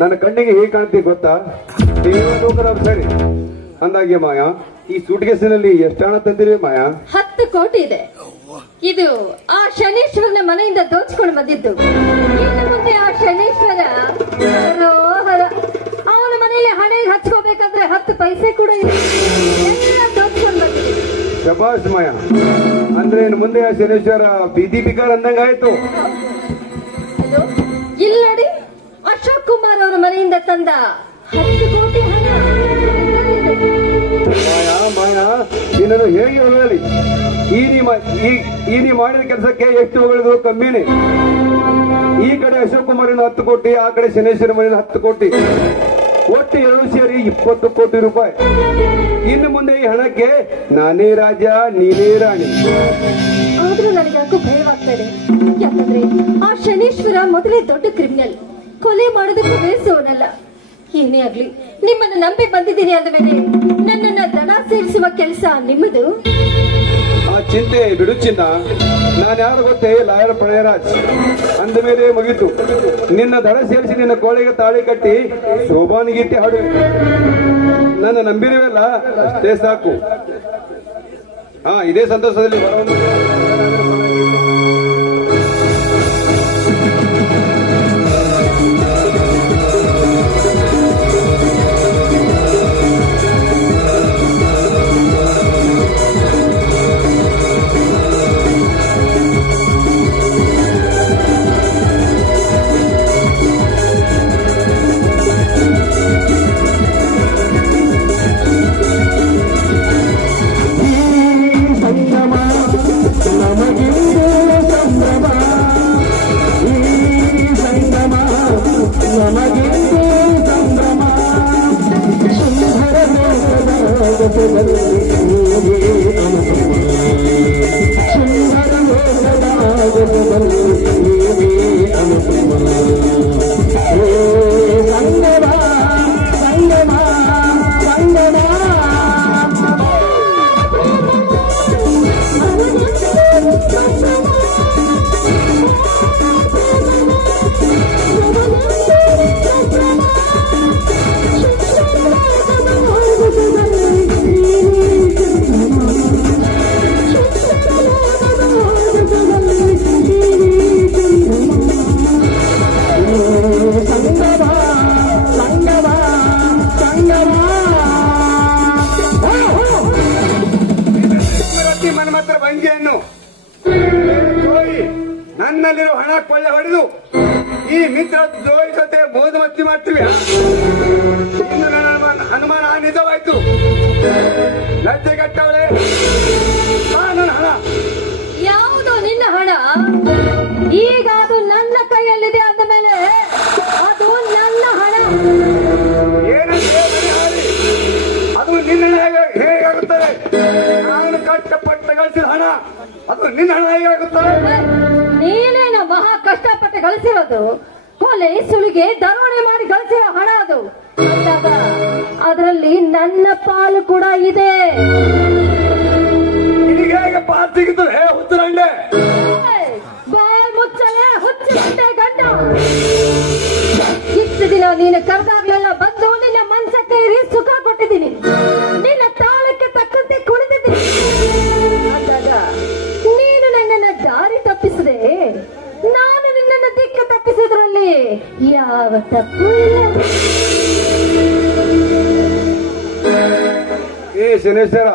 ನನ್ನ ಕಣ್ಣಿಗೆ ಹೇಗೆ ಕಾಣ್ತೀವಿ ಗೊತ್ತಾ? ದೇವಲೋಕದವ್ರು ಸರಿ ಅಂದಾಗೆ ಮಾಯ, ಈ ಸೂಟ್ಕೇಸಿನಲ್ಲಿ ಎಷ್ಟು ಹಣ ತಂದಿರಿ ಮಾಯ? 10 ಕೋಟಿ ಇದೆ. ಇದು ಆ ಶನೀಶ್ವರನ ಮನೆಯಿಂದ ದೋಚ್ಕೊಂಡು ಬಂದಿದ್ದು. ಇನ್ನು ಮುಂದೆ ಆ ಶನೀಶ್ವರ ಅವನ ಮನೆಯಲ್ಲಿ ಹಣೆಗೆ ಹಚ್ಕೋಬೇಕಾದ್ರೆ 10 ಪೈಸೆ ಕೂಡ ಇಲ್ಲ, ಎಲ್ಲ ದೋಚ್ಕೊಂಡು ಬಂದಿದೆ. ಶಬಾಷ್ ಮಾಯ, ಅಂದ್ರೆ ಇನ್ನು ಮುಂದೆ ಆ ಶನೇಶ್ವರ ಬೀದಿ ಬಿಗಾರ್ ಅಂದಂಗ ಆಯ್ತು. ಇಲ್ಲಿ ನೋಡಿ, ಅಶೋಕ್ ಕುಮಾರ್ ಅವರ ಮನೆಯಿಂದ ತಂದ 10 ಕೋಟಿ ಹಣ. ಮಾಯ ನಿನ್ನನ್ನು ಹೇಗೆ ಹೊಗಳಿ? ಈ ನೀ ಮಾಡಿದ ಕೆಲಸಕ್ಕೆ ಎಷ್ಟು ಹೊಗಳಿದ್ರು ಕಮ್ಮಿನೇ. ಈ ಕಡೆ ಅಶೋಕ್ ಕುಮಾರಿನ 10 ಕೋಟಿ, ಆ ಕಡೆ ಶನೇಶ್ವರ ಮನೆಯ 10 ಕೋಟಿ, ಒಟ್ಟು 2 ಸೇರಿ 20 ಕೋಟಿ ರೂಪಾಯಿ. ಇನ್ನು ಮುಂದೆ ಈ ಹಣಕ್ಕೆ ನಾನೇ ರಾಜ, ನೀನೇ ರಾಣಿ. ಆದ್ರೂ ನನಗೆ ಯಾಕೋ ಭಯವಾಗ್ತಾ ಇದೆ. ಯಾಕಂದ್ರೆ ಆ ಶನೀಶ್ವರ ಮೊದಲೇ ದೊಡ್ಡ ಕ್ರಿಮಿನಲ್, ಕೊಲೆ ಮಾಡೋದಕ್ಕೂ ಬೇಸವನಲ್ಲ. ಏನೇ ಆಗ್ಲಿ, ನಿಮ್ಮನ್ನು ನಂಬಿ ಬಂದಿದ್ದೀನಿ ಅಂದ ಮೇಲೆ ನನ್ನನ್ನ ದನ ಸೇರಿಸುವ ಕೆಲಸ ನಿಮ್ಮದು. ಆ ಚಿಂತೆ ಬಿಡು ಚಿನ್ನ. ನಾನು ಯಾರು ಗೊತ್ತೇ? ಲಾಯರ್ ಪ್ರಣಯರಾಜ್. ಅಂದ ಮೇಲೆ ಮುಗಿತು. ನಿನ್ನ ದಡ ಸೇರಿಸಿ ನಿನ್ನ ಕೋಳೆಗೆ ತಾಳಿ ಕಟ್ಟಿ ಶೋಭಾನಿಗೀತೆ ಹಾಡು. ನನ್ನ ನಂಬಿರುವೆಲ್ಲ ಅಷ್ಟೇ ಸಾಕು. ಇದೇ ಸಂತೋಷದಲ್ಲಿ ನನ್ನಲ್ಲಿರೋ ಹಣ ಕೊಳ್ಳೆ ಹೊಡೆದು ಈ ಮಿತ್ರ ದ್ರೋಹಿ ಜೊತೆ ಮೋದು ಮಸ್ತಿ ಮಾಡ್ತೀವಿ. ಇನ್ನು ನನ್ನ ಅನುಮಾನ ನಿಜವಾಯ್ತು. ಲಜ್ಜೆಗಟ್ಟವಳೆ. ನನ್ನ ಹಣ ಯಾವುದು? ನಿನ್ನ ಹಣ ಈಗ ಅದು ನನ್ನ ಕೈಯಲ್ಲಿದೆ ಅಂದ ಮೇಲೆ ಅದು ನನ್ನ ಹಣ. ಏನಂದ್ರೆ ಅದು ನಿನ್ನ ಹೇಗಾಗುತ್ತದೆ? ನಾನು ಕಷ್ಟಪಟ್ಟು ಗಳಿಸಿದ ಹಣ ಅದು ನಿನ್ನ ಹಣ ಹೇಗಾಗುತ್ತದೆ? ನೀನೇನು ಮಹಾ ಕಷ್ಟಪಟ್ಟು ಗಳಿಸಿರೋದು? ಕೊಲೆ, ಸುಲಿಗೆ, ದರೋಡೆ ಮಾಡಿ ಗಳಿಸಿರೋ ಹಣ ಅದು. ಅದರಲ್ಲಿ ನನ್ನ ಪಾಲು ಕೂಡ ಇದೆ. ನಿನಗೆ ಹೇಗೆ ಪಾಲು ಸಿಗುತ್ತದೆ ಹುಚ್ಚರಂಡೆ? ಬಾಯ್ ಮುಚ್ಚಲೆ ಹುಚ್ಚುಂಡೆ ಗಂಡ. ಇಷ್ಟು ದಿನ ನೀನು ಕರೆದಾಗ್ಲೆಲ್ಲ ಬಂದು ನಿನ್ನ ಮನ್ಸಕ್ಕೆ ಇರಿ ಸುಖ ಕೊಟ್ಟಿದ್ದೀನಿ, ನಿನ್ನ ತಾಳಕ್ಕೆ ತಕ್ಕಂತೆ ಕುಳಿತಿದ್ದೀನಿ. ಅಂದಾಗ ನೀನು ನನ್ನನ್ನ ದಾರಿ ತಪ್ಪಿಸದೆ ನಾನು ನಿನ್ನನ್ನು ದಿಕ್ಕು ತಪ್ಪಿಸೋದ್ರಲ್ಲಿ ಯಾವ ತಪ್ಪು ಇಲ್ಲ. ಏ ಶನೇಶ್ವರ,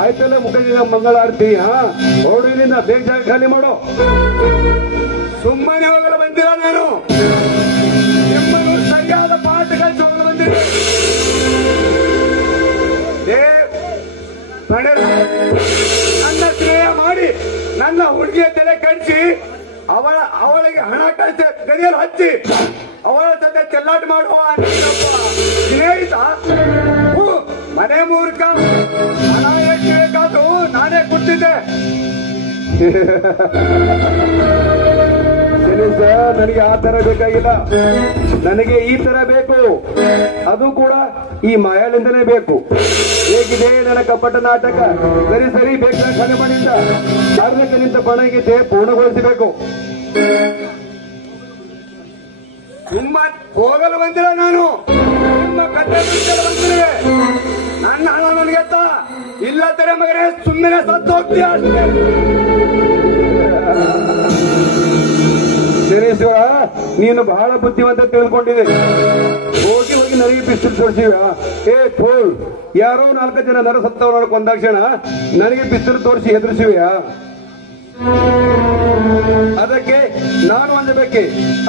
ಆಯ್ತಲ್ಲ ಮುಖದಿಂದ ಮಂಗಳಾರತಿ. ಹೊರಡಿನಿಂದ ಬೇಗ ಜಾಗ ಖಾಲಿ ಮಾಡೋ. ಸುಮ್ಮನೆ ಹೋಗಲು ಬಂದಿಲ್ಲ ನಾನು. ನಿಮ್ಮನ್ನು ಸರಿಯಾದ ಪಾಠ ಕಲಿಸಿ ಹೋಗಲು ಬಂದಿದ್ದೆ. ನನ್ನ ಸ್ನೇಹ ಮಾಡಿ ನನ್ನ ಹುಡುಗಿಯ ತಲೆ ಕಡಿಸಿ ಅವಳಿಗೆ ಹಣ ಕಳಿಸಿ ಗದಿಯಲ್ಲಿ ಹಚ್ಚಿ ಅವಳ ಜೊತೆ ಚೆಲ್ಲಾಟ ಮಾಡುವ ಸ್ನೇಹಿತ ಮನೆ ಮೂರ್ಖ. ಹಣ ಎಷ್ಟು ಬೇಕಾದ್ರು ನಾನೇ ಕೊಟ್ಟಿದ್ದೆ. ನನಗೆ ಆ ತರ ಬೇಕಾಗಿಲ್ಲ, ನನಗೆ ಈ ತರ ಬೇಕು. ಅದು ಕೂಡ ಈ ಮಾಯಾಳಿಂದಲೇ ಬೇಕು. ಹೇಗಿದೆ ನನ್ನ ಕಪಟ ನಾಟಕ? ಸರಿ ಸರಿ, ಬೇಕಾದ ಖಾಲಿ ಮಾಡಿದ್ದ ಸಾರ್ವಜನಿಕ ನಿಂತ ಬಣಗೀತೆ ಪೂರ್ಣಗೊಳಿಸಬೇಕು. ನಿಮ್ಮ ಹೋಗಲು ಬಂದಿಲ್ಲ ನಾನು, ನಿಮ್ಮ ಕತೆ ಬಂದಿರುವೆ. ನನ್ನ ಹಣ ನನಗೆತ್ತ, ಇಲ್ಲದರೆ ಮಗನೇ ಸುಮ್ಮನೆ ಸತ್ತು ಹೋಗ್ತೀಯ ಅಷ್ಟೇ. ಶನೇಶ್ವರ, ನೀನು ಬಹಳ ಬುದ್ಧಿವಂತ ತಿಳ್ಕೊಂಡಿದೆ. ಹೋಗಿ ಹೋಗಿ ನನಗೆ ಪಿಸ್ತೂಲ್ ತೋರಿಸಿವ. ಏ ಥೋಳ್, ಯಾರೋ 4 ಜನ ನರ ಸತ್ತವರನ್ನು ಕೊಂದಾಕ್ಷಣ ನನಗೆ ಪಿಸ್ತೂಲ್ ತೋರಿಸಿ ಹೆದರಿಸಿವ್ಯಾ? ಅದಕ್ಕೆ ನಾನು ಅಂದಬೇಕೆ,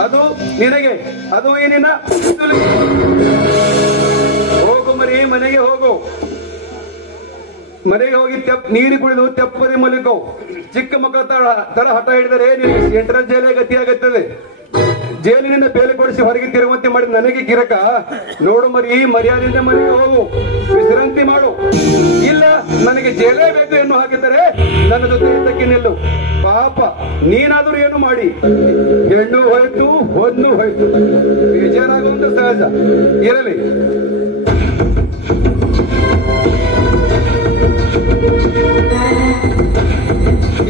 ಅದು ನಿನಗೆ, ಅದು ಏನಿನ. ಹೋಗು ಮರಿ, ಮನೆಗೆ ಹೋಗು. ಮನೆಗೆ ಹೋಗಿ ನೀರು ಕುಡಿದು ತೆಪ್ಪದಿ ಮಲಿಕೋ. ಚಿಕ್ಕ ಮಕ್ಕಳ ತರ ಹಠ ಹಿಡಿದರೆ ನಿನಗೆ ಸೆಂಟ್ರಲ್ ಜೈಲೇ ಗತಿಯಾಗುತ್ತದೆ. ಜೈಲಿನಿಂದ ಬೇಲೆ ಕೊಡಿಸಿ ಹೊರಗೆ ತಿರುಗುವಂತೆ ಮಾಡಿ ನನಗೆ ಕಿರಕ. ನೋಡು ಮರಿ, ಮರ್ಯಾದೆಯಿಂದ ಮನೆಗೆ ಹೋಗು, ವಿಶ್ರಾಂತಿ ಮಾಡು. ಇಲ್ಲ ನನಗೆ ಜೈಲೇ ಬೇಕು ಎನ್ನು ಹಾಕಿದರೆ ನನ್ನ ಜೊತೆ ಇದ್ದಕ್ಕೆ ನಿಲ್ಲು. ಪಾಪ ನೀನಾದರೂ ಏನು ಮಾಡಿ, ಹೆಣ್ಣು ಹೋಯ್ತು, ಹೊನ್ನು ಹೋಯ್ತು, ಬೇಜಾರಾಗುವಂತ ಸಹಜ. ಇರಲಿ.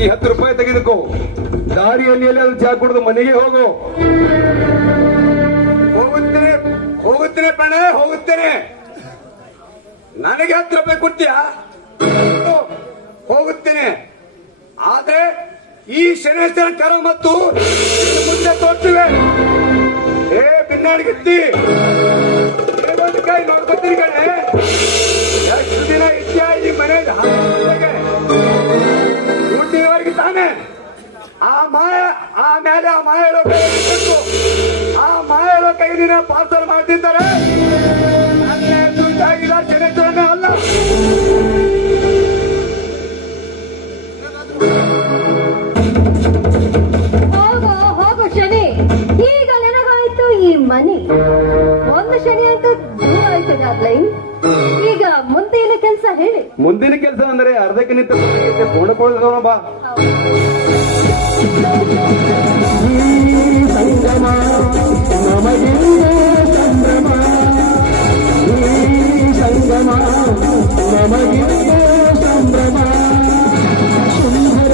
ಈ 10 ರೂಪಾಯಿ ತೆಗೆದುಕೋ. ದಾರಿಯಲ್ಲಿ ಎಲ್ಲಾದ್ರೂ ಚಾ ಕುಡಿದು ಮನೆಗೆ ಹೋಗು. ಹೋಗುತ್ತೇನೆ, ಹೋಗುತ್ತೇನೆ ಪ್ರಣಯ, ಹೋಗುತ್ತೇನೆ. ನನಗೆ 10 ರೂಪಾಯಿ ಕೊಡ್ತೀಯಾ? ಹೋಗುತ್ತೇನೆ. ಆದ್ರೆ ಈ ಶನೇಶ್ವರ ಕರ ಮತ್ತು ಮುಂದೆ ತೋರ್ತಿವೆ. ಏ ಬಿನ್ನಾಡಿಗಿತ್ತಿ, ಒಂದು ಕೈ ನೋಡ್ಕೊತೀನಿ ಕಣೆ. ಎಷ್ಟು ದಿನ ಇದ್ಯಾ ಈ ಮನೆಗೆ? ಊಟಿವರೆಗೆ ತಾನೆ ಆಮೇಲೆ ಆ ಮಾಯ ಹೇಳೋ ಕೈ ಬಿಟ್ಟು ಆ ಮಾಯ ಹೇಳೋ ಕೈ ದಿನ ಪಾರ್ಸಲ್ ಮಾಡ್ತಿದ್ದಾರೆ. ನನ್ನ ದುಡ್ಡಾಗಿಲ್ಲ, ಶನೇಶ್ವರನೇ ಅಲ್ಲ. ಹೋಗೋ ಹೋಗೋ ಶನಿ, ಈಗ ನನಗಾಯ್ತು ಈ ಮನೆ. ಒಂದು ಶನಿ ಅಂತೂ ದೂರ ಆಯ್ತು ಡಾರ್ಲಿಂಗ್. ಈಗ ಮುಂದಿನ ಕೆಲಸ ಹೇಳಿ. ಮುಂದಿನ ಕೆಲಸ ಅಂದ್ರೆ ಅರ್ಧಕ್ಕೆ ನಿಂತ ಕೊಂಡುಕೊಳ್ಳೋಣ ಬಾ. ಸಂಗಮ ನಮಗಿಂದೇ ಸಂಭ್ರಮ, ಸಂಗಮ ನಮಗಿಂದೇ ಸಂಭ್ರಮ, ಸುಂದರ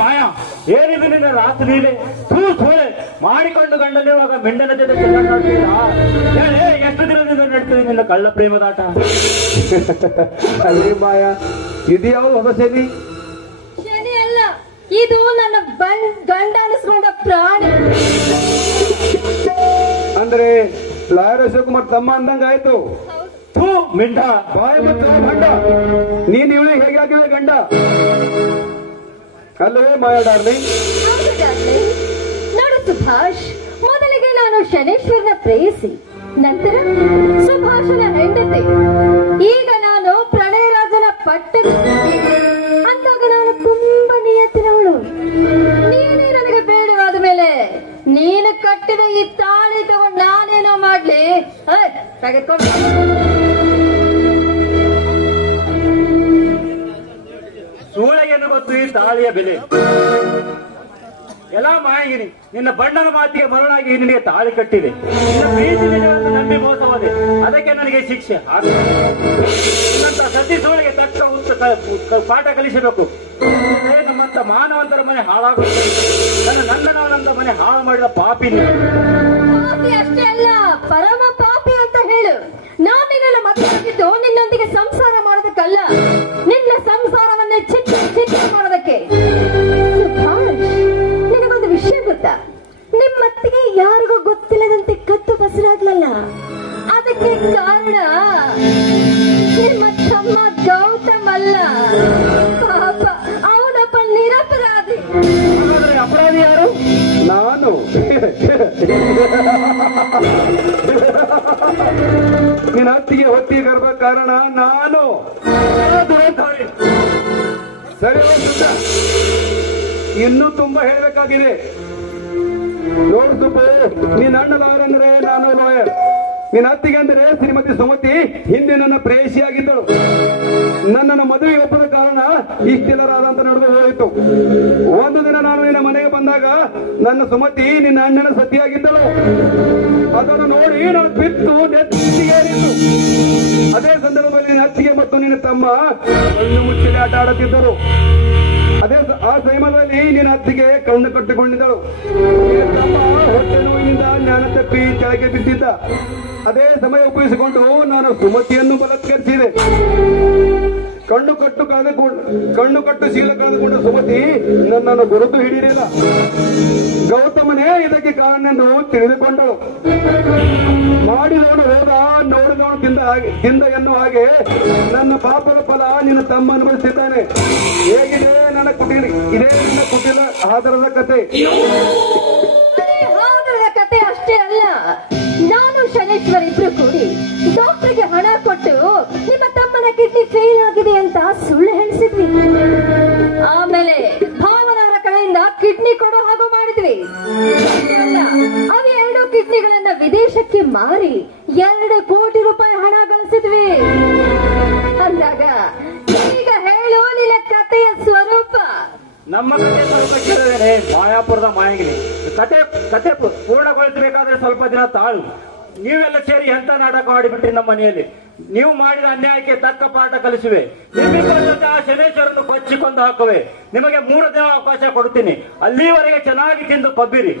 ಮಾಯಾ, ಏನಿದು ನಿನ್ನ ರಾತ್ರಿ ಸೋಳೆ ಮಾಡಿಕೊಂಡು ಗಂಡನಿರುವಾಗ ಮೆಂಡನ ಜೊತೆ ಚೆಲ್ಲಾಡ್ತೀರಾ? ಹೇಳಿ, ಎಷ್ಟು ದಿನದಿಂದ ನಡ್ತೀವಿ ನಿನ್ನ ಕಳ್ಳ ಪ್ರೇಮದಾಟ? ಅಲ್ಲೇ ಮಾಯಾ, ಇದು ಯಾವುದು ಹೊಸ ಶನಿ? ಶನಿ ಅಲ್ಲ, ಇದು ನನ್ನ ಗಂಡ ಅನಿಸ್ಕೊಂಡ ಪ್ರಾಣಿ. ಅಂದ್ರೆ ಲಾಯರ್ ಅಶೋಕುಮಾರ್ ತಮ್ಮ ಅಂದಂಗಾಯ್ತು. ಮಿಂಡ ಬಾಯ ಮತ್ತು ಗಂಡ, ನೀನ್ ಇವಳಿಗೆ ಹೇಗೆ ಹಾಕಿವೆ ಗಂಡ ಅಲ್ಲವೇ ಮಾಯಾ ಡಾರ್ಲಿಂಗ್? ಹೌದು ಡಾರ್ಲಿಂಗ್. ನೋಡು ಸುಭಾಷ್, ಮೊದಲಿಗೆ ನಾನು ಶನೇಶ್ವರನ ಪ್ರೇಯಸಿ, ನಂತರ ಸುಭಾಷನ ಹೆಂಡತಿ, ಈಗ ನಾನು ಪ್ರಣಯರಾಜನ ಪಟ್ಟದ. ಅಂದಾಗ ನಾನು ತುಂಬಾ ನಿಯತ್ತಿನವಳು. ನೀನೇ ನನಗೆ ಬೇಡವಾದ ಮೇಲೆ ನೀನು ಕಟ್ಟಿದ ಈ ತಾಳಿ ತಗೊಂಡು ನಾನೇನೋ ಮಾಡ್ಲಿ? ತೆಗೆದುಕೊಂಡು ಸೂಳೆಯನ್ನು ಗೊತ್ತು ಈ ತಾಳಿಯ ಬೆಲೆ. ಎಲ್ಲ ಮಾಯಗಿರಿ, ನಿನ್ನ ಬಣ್ಣದ ಮಾತಿಗೆ ಮರುಳಾಗಿ ನಿನಗೆ ತಾಳಿ ಕಟ್ಟಿದೆ. ನಿನ್ನ ಪ್ರೀತಿ ನಿಜವನ್ನು ನಂಬಿ ಮೋಸವಾದೆ, ಅದಕ್ಕೆ ನನಗೆ ಶಿಕ್ಷೆ. ನಿನ್ನಂತ ಸತಿ ಸೂಳೆಗೆ ತಕ್ಕ ಪಾಠ ಕಲಿಸಬೇಕು. ನಮ್ಮಂತ ಮಾನವಂತರ ಮನೆ ಹಾಳಾಗುತ್ತೆ. ನನ್ನ ನಂದನವನಂತ ಮನೆ ಹಾಳು ಮಾಡಿದ ಪಾಪಿ ನೀನು. ಪಾಪಿ ಅಷ್ಟೇ ಅಲ್ಲ, ಪರಮ ಪಾಪಿ ಅಂತ ಹೇಳು. ನಾನು ನಿನ್ನ ಮಕ್ಕಳಾಗಿದ್ದು ನಿನ್ನೊಂದಿಗೆ ಸಂಸಾರ ಮಾಡೋದಕ್ಕಲ್ಲ, ನಿನ್ನ ಸಂಸಾರವನ್ನೇ ಚಿಕ್ಕ ಚಿಕ್ಕ ಮಾಡೋದಕ್ಕೆ. ನಿನಗೊಂದು ವಿಷಯ ಗೊತ್ತಾ? ನಿಮ್ಮತ್ತಿಗೆ ಯಾರಿಗೂ ಗೊತ್ತಿಲ್ಲದಂತೆ ಕತ್ತು ಬಸರಾಗ್ಲಲ್ಲ, ಅದಕ್ಕೆ ಕಾರಣ ನಿಮ್ಮ ತಮ್ಮ ಗೌತಮ್ ಅಲ್ಲ. ಪಾಪ, ಅವನೊಬ್ಬ ನಿರಪರಾಧಿ. ಅಪರಾಧಿ ಯಾರು? ನಾನು. ನಿನ್ನ ಅತ್ತಿಗೆ ಹೊತ್ತಿಗೆ ಕರ್ಬ ಕಾರಣ ನಾನು. ಸರಿ ಹೋಗ್ತ, ಇನ್ನೂ ತುಂಬಾ ಹೇಳಬೇಕಾಗಿದೆ. ನೋಡು ಸುಬ್ಬು, ನೀನ್ ಅಣ್ಣ ಲಾಯರ್ ಅಂದ್ರೆ ನಾನು ಲಾಯರ್. ನಿನ್ನ ಅತ್ತಿಗೆ ಅಂದರೆ ಶ್ರೀಮತಿ ಸುಮತಿ ಹಿಂದೆ ನನ್ನ ಪ್ರೇಯಸಿಯಾಗಿದ್ದಳು. ನನ್ನನ್ನು ಮದುವೆ ಒಪ್ಪದ ಕಾರಣ ಇಷ್ಟೆಲ್ಲರಾದಂತ ನಡೆದು ಹೋಯಿತು. ಒಂದು ದಿನ ನಾನು ನಿನ್ನ ಮನೆಗೆ ಬಂದಾಗ ನನ್ನ ಸುಮತಿ ನಿನ್ನ ಅಣ್ಣನ ಸತಿಯಾಗಿದ್ದಳು. ಅದನ್ನು ನೋಡಿ ನಾನು ಬಿತ್ತು ನೆತ್ತಿಗೆ ಏರಿತ್ತು. ಅದೇ ಸಂದರ್ಭದಲ್ಲಿ ನಿನ್ನ ಅತ್ತಿಗೆ ಮತ್ತು ನಿನ್ನ ತಮ್ಮ ಕಣ್ಣು ಮುಚ್ಚಲಿ ಆಟ ಆಡುತ್ತಿದ್ದರು. ಆ ಸಮಯದಲ್ಲಿ ನಿನ್ನ ಅತ್ತಿಗೆ ಕಣ್ಣು ಕಟ್ಟಿಕೊಂಡಿದ್ದಳು. ನಿನ್ನ ತಮ್ಮ ಹೊಟ್ಟೆ ನೋವಿನಿಂದ ಜ್ಞಾನ ತಪ್ಪಿ ಕೆಳಗೆ ಬಿದ್ದಿದ್ದ. ಅದೇ ಸಮಯ ಉಪಯೋಗಿಸಿಕೊಂಡು ನಾನು ಸುಮತಿಯನ್ನು ಬಲತ್ಕರಿಸಿದೆ. ಕಣ್ಣು ಕಟ್ಟು ಶೀಲ ಕಳೆದುಕೊಂಡ ಸುಮತಿ ನನ್ನನ್ನು ಗುರುತು ಹಿಡಿಯಲಿಲ್ಲ. ಗೌತಮನೇ ಇದಕ್ಕೆ ಕಾರಣ ಎಂದು ತಿಳಿದುಕೊಂಡಳು. ಮಾಡಿದವನು ಹೋದ, ನೋಡಿದವನು ತಿಂದ ಎನ್ನುವ ಹಾಗೆ ನನ್ನ ಪಾಪದ ಫಲ ನಿನ್ನ ತಮ್ಮ ಅನುಭವಿಸಿದ್ದಾನೆ. ಹೇಗಿದೆ ನನ್ನ ಕುಟೀರ, ಇದೇ ನನ್ನ ಕುಟೀರ ಆಧಾರದ ಕತೆ. ಕತೆ ಅಷ್ಟೇ ಅಲ್ಲ, ನಾನು ಶನೇಶ್ವರ್ ಇಬ್ರು ಕೂಡಿ ಡಾಕ್ಟರ್ಗೆ ಹಣ ಕೊಟ್ಟು ನಿಮ್ಮ ತಮ್ಮನ ಕಿಡ್ನಿ ಫೇಲ್ ಆಗಿದೆ ಅಂತ ಸುಳ್ಳು ಹೇಳಿಸಿದ್ವಿ. ಆಮೇಲೆ ಭಾವನವರ ಕಡೆಯಿಂದ ಕಿಡ್ನಿ ಕೊಡೋ ಹಾಗೂ ಮಾಡಿದ್ವಿ. ಅವು 2 ಕಿಡ್ನಿಗಳನ್ನ ವಿದೇಶಕ್ಕೆ ಮಾರಿ 2 ಕೋಟಿ ರೂಪಾಯಿ ಹಣ ಗಳಿಸಿದ್ವಿ. ಅಂದಾಗ ಈಗ ಹೇಳು ನಿನ್ನ ಕಥೆಯ ಸ್ವರೂಪ. ನಮ್ಮ ಕಥೆ ಸ್ವಲ್ಪ ಕೇಳಿದರೆ ಮಾಯಾಪುರದ ಮಾಯಗಿರಿ ಕತೆ ಪೂರ್ಣಗೊಳಿಸಬೇಕಾದ್ರೆ ಸ್ವಲ್ಪ ದಿನ ತಾಳು. ನೀವೆಲ್ಲ ಸೇರಿ ಎಂತ ನಾಟಕ ಮಾಡಿಬಿಟ್ರಿ ನಮ್ಮ ಮನೆಯಲ್ಲಿ. ನೀವು ಮಾಡಿದ ಅನ್ಯಾಯಕ್ಕೆ ತಕ್ಕ ಪಾಠ ಕಲಿಸುವೆ. ನಿಮಗೋಸ್ಕರ ಆ ಶನೇಶ್ವರನ್ನು ಕೊಚ್ಚಿಕೊಂಡು ಹಾಕುವೆ. ನಿಮಗೆ 3 ದಿನ ಅವಕಾಶ ಕೊಡ್ತೀನಿ. ಅಲ್ಲಿವರೆಗೆ ಚೆನ್ನಾಗಿ ತಿಂದು ಕೊಬ್ಬಿರಿ.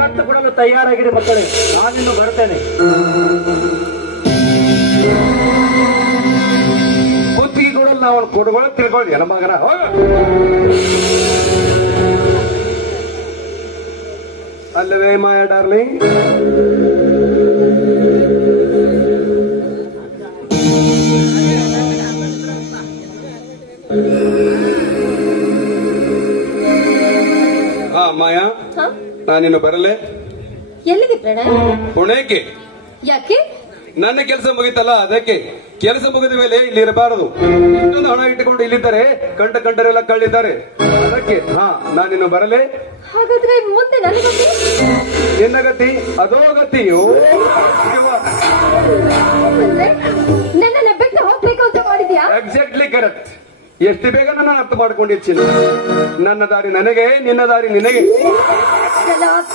ಕತ್ತು ಕೊಡಲು ತಯಾರಾಗಿರಿ ಮಕ್ಕಳೇ. ನಾನಿನ್ನು ಬರ್ತೇನೆ. ಬುತ್ತಿಗೆ ಕೊಡಲು ನಾವು ಕೊಡುಗಳು ತಿಳ್ಕೊಳ್ಳಿ ಎಲ್ಲ ಮಗನ. ಹೋಗ ಅಲ್ಲವೇ ಮಾಯ ಡಾರ್ಲಿಂಗ್. ಮಾಯಾ, ನಾನಿನ್ನು ಬರಲೇ? ಎಲ್ಲಿಗೆ ಪ್ರಣಯ್? ಪುಣೆಗೆ. ಯಾಕೆ? ನನ್ನ ಕೆಲಸ ಮುಗಿತಲ್ಲ, ಅದಕ್ಕೆ. ಕೆಲಸ ಮುಗಿದ ಮೇಲೆ ಇಲ್ಲಿ ಇರಬಾರದು. ಇಷ್ಟೊಂದು ಹಣ ಇಟ್ಟುಕೊಂಡು ಇಲ್ಲಿದ್ದಾರೆ, ಕಂಡರೆಲ್ಲ ಕಳ್ಳಿದ್ದಾರೆ. ಅದಕ್ಕೆ ನಾನಿನ್ನು ಬರಲೇ? ಹಾಗಾದ್ರೆ ಮುಂದೆ ನನ್ನ ಗತಿ? ನಿನ್ನ ಗತಿ ಅದೋ ಗತಿಯೋ. ನನ್ನನ್ನ ಬಿಟ್ಟು ಹೋಗ್ಬೇಕು ಅಂತ ಮಾಡಿದ್ಯಾ? Exactly correct. ಎಷ್ಟು ಬೇಗ ನನ್ನ ಅರ್ಥ ಮಾಡ್ಕೊಂಡಿರ್ತೀನಿ. ನನ್ನ ದಾರಿ ನನಗೆ, ನಿನ್ನ ದಾರಿ ನಿನಗೆ.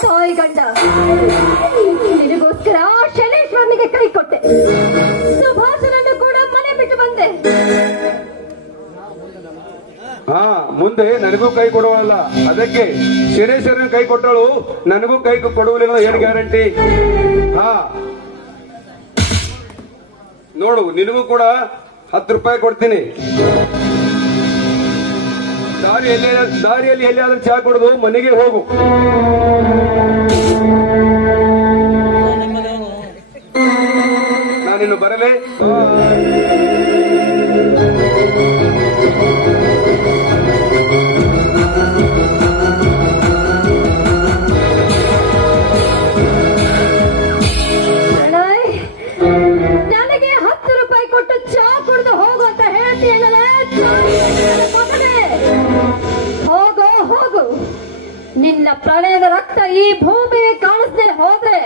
ತಾಯಿ ಗಂಡ, ನಿನಗೋಸ್ಕರ ಶನೇಶ್ವರನಿಗೆ ಕೈ ಕೊಟ್ಟೆ. ಸುಭಾಷನನ್ನು ಕೂಡ ಮನೆ ಬಿಟ್ಟು ಬಂದೆ. ಮುಂದೆ ನನಗೂ ಕೈ ಕೊಡುವಲ್ಲ. ಅದಕ್ಕೆ ಶನೇಶ್ವರನ ಕೈ ಕೊಟ್ಟಳು, ನನಗೂ ಕೈ ಕೊಡುವುದಿಲ್ಲ. ಏನು ಗ್ಯಾರಂಟಿ? ನೋಡು, ನಿನಗೂ ಕೂಡ 10 ರೂಪಾಯಿ ಕೊಡ್ತೀನಿ. ದಾರಿಯಲ್ಲಿ ಎಲ್ಲಿಯಾದ್ರೂ ಚಹಾ ಕೊಡುದು, ಮನೆಗೆ ಹೋಗು. ನಾನಿನ್ನು ಬರಲೇ? ನನಗೆ 10 ರೂಪಾಯಿ ಕೊಟ್ಟು ಚಹಾ ಕುಡಿದು ಹೋಗು ಅಂತ ಹೇಳ್ತೀಯಲ್ಲ. ಹೋಗು ಹೋಗು. ನಿನ್ನ ಪ್ರಣಯದ ರಕ್ತ ಈ ಭೂಮಿಗೆ ಕಾಣಿಸ್ದೆ ಹೋದ್ರೆ